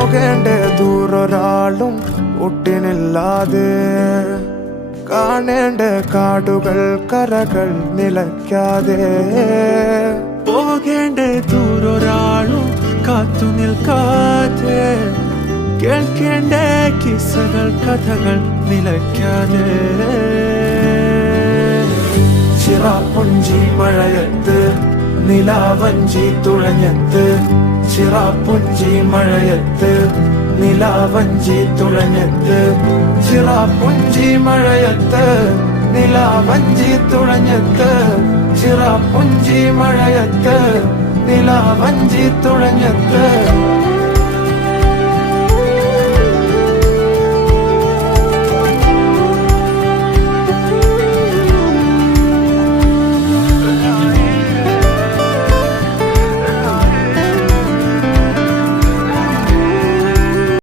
പോകേണ്ട ദൂരൊരാളും ഒട്ടിനില്ലാതെ, കാണേണ്ട കാടുകൾ കരകൾ നിലയ്ക്കാതെ, പോകേണ്ട ദൂരൊരാളും കാത്തു നിൽക്കാതെ, കേൾക്കേണ്ട കിസ്സകൾ കഥകൾ നിലയ്ക്കാതെ. ചിറാപ്പുഞ്ചി മഴയത്ത് നിലാവഞ്ചി തുഴഞ്ഞത്ത്, ചിറാപ്പുഞ്ചി മഴയത്ത് നിലാവഞ്ചി തുഴഞ്ഞത്ത്, ചിറാപ്പുഞ്ചി മഴയത്ത് നിലാവഞ്ചി തുഴഞ്ഞത്ത്, ചിറാപ്പുഞ്ചി മഴയത്ത് നിലാവഞ്ചി തുഴഞ്ഞത്ത്.